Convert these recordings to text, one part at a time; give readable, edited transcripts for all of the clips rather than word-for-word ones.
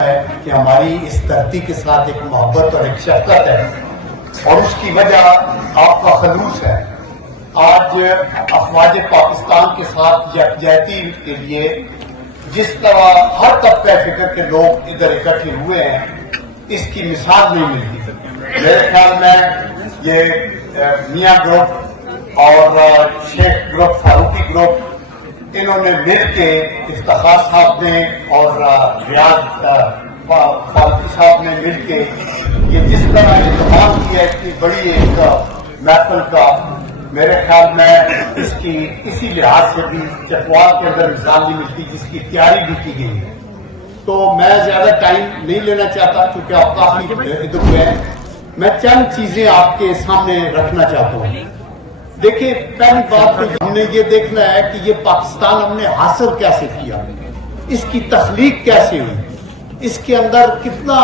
ہے کہ ہماری اس دھرتی کے ساتھ ایک محبت اور ایک شفقت ہے اور اس کی وجہ آپ کا خلوص ہے۔ آج افواج پاکستان کے ساتھ یکجہتی کے لیے جس طرح ہر طبقہ فکر کے لوگ ادھر اکٹھے ہوئے ہیں، اس کی مثال نہیں ملتی۔ میرے خیال میں یہ میاں گروپ اور شیخ گروپ، فاروقی گروپ، انہوں نے مل کے افتخار صاحب نے اور ریاض فاروقی صاحب نے مل کے یہ جس طرح اہتمام کیا اتنی بڑی ایک محفل کا، میرے خیال میں اس کی اسی لحاظ سے بھی چکوال کے اندر مثال نہیں ملتی، جس کی تیاری بھی کی گئی ہے۔ تو میں زیادہ ٹائم نہیں لینا چاہتا کیونکہ آپ کافی ادھر ہوئے ہیں۔ میں چند چیزیں آپ کے سامنے رکھنا چاہتا ہوں۔ دیکھیں، پہلی بات تو ہم نے یہ دیکھنا ہے کہ یہ پاکستان ہم نے حاصل کیسے کیا، اس کی تخلیق کیسے ہوئی، اس کے اندر کتنا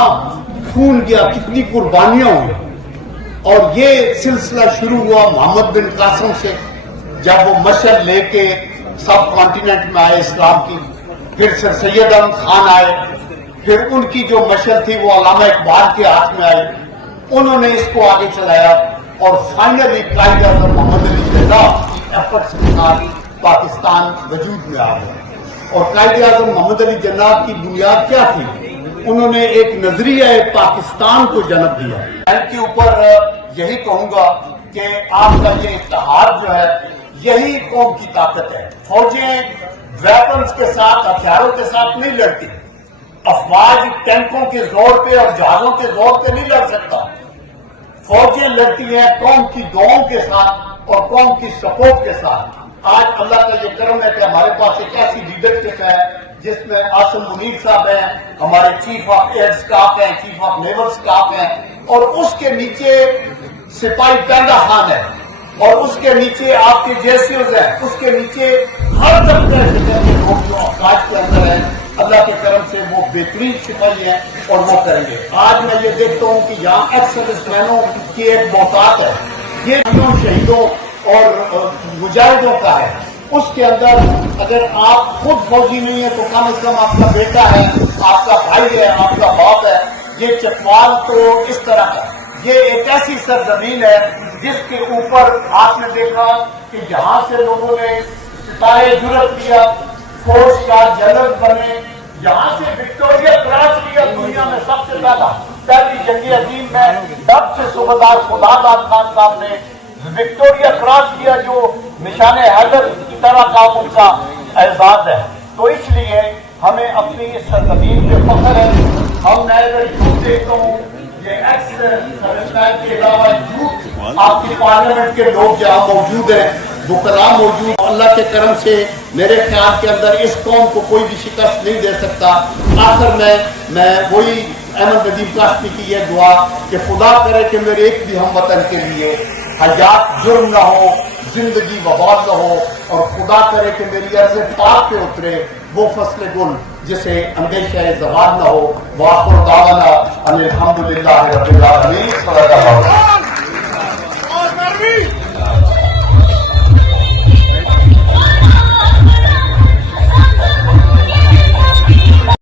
خون گیا، کتنی قربانیاں ہوئی۔ اور یہ سلسلہ شروع ہوا محمد بن قاسم سے، جب وہ مشعل لے کے سب کانٹیننٹ میں آئے اسلام کی، پھر سر سید احمد خان آئے، پھر ان کی جو مشعل تھی وہ علامہ اقبال کے ہاتھ میں آئی، انہوں نے اس کو آگے چلایا اور فائنلی قائد اعظم محمد علی جناح کی ایفرٹس کے ساتھ پاکستان وجود میں آ گیا۔ اور قائد اعظم محمد علی جناح کی بنیاد کیا تھی؟ انہوں نے ایک نظریہ پاکستان کو جنم دیا۔ ان کے اوپر یہی کہوں گا کہ آپ کا یہ اتحاد جو ہے یہی قوم کی طاقت ہے۔ فوجیں ویپنز کے ساتھ، ہتھیاروں کے ساتھ نہیں لڑتی، افواج ٹینکوں کے زور پہ اور جہازوں کے زور پہ نہیں لڑ سکتا۔ فوجیں لڑتی ہیں قوم کی دعاؤں کے ساتھ اور قوم کی سپورٹ کے ساتھ۔ آج اللہ کا یہ کرم ہے کہ ہمارے پاس ایک ایسی لیڈرشپ ہے جس میں آصم منیر صاحب ہیں، ہمارے چیف آف ایئر اسٹاف ہیں، چیف آف نیول اسٹاف ہیں، اور اس کے نیچے سپاہی پیندہ خان ہے، اور اس کے نیچے آپ کے جیسیوز ہیں، اس کے نیچے ہر طبقہ کے لوگ جو افواج کے اندر ہیں، اللہ کے کرم سے وہ بہترین سپاہی ہیں اور وہ کریں گے۔ آج میں یہ دیکھتا ہوں کہ یہاں ایکس سروس مینوں کی ایک محتاط ہے، یہ شہیدوں اور مجاہدوں کا ہے۔ اس کے اندر اگر آپ خود فوجی نہیں ہیں تو کم از کم آپ کا بیٹا ہے، آپ کا بھائی ہے، آپ کا باپ ہے۔ یہ چکوال تو اس طرح کا، یہ ایک ایسی سرزمین ہے جس کے اوپر آپ نے دیکھا کہ یہاں سے لوگوں نے ستارے جرأت کیا، فوج کا جنرل بنے، یہاں سے وکٹوریہ کراس کیا دنیا میں سب سے پہلی جنگ عظیم میں ڈب سے صوبیدار خداداد خان صاحب نے وکٹوریہ کراس کیا، جو نشان حیدر کی طرح کا ان کا اعزاز ہے۔ تو اس لیے ہمیں اپنی اس سرزمین پہ فخر ہے۔ ہم میں یوتھ دیکھتا ہوں، یہ ایکس سروسمین کے علاوہ یوتھ آپ کی پارلیمنٹ کے لوگ جہاں موجود ہیں، وکلاء موجود، اللہ کے کرم سے میرے خیال کے اندر اس قوم کو کوئی بھی شکست نہیں دے سکتا۔ آخر میں وہی احمد ندیم کاشمی کی یہ دعا کہ خدا کرے کہ میرے ایک بھی ہم وطن کے لیے حیات جرم نہ ہو، زندگی وبال نہ ہو، اور خدا کرے کہ میری عرض پاک پہ اترے وہ فصل گل جسے اندیشہ زوال نہ ہو۔ وآخر دعوانا ان الحمدللہ رب العالمین۔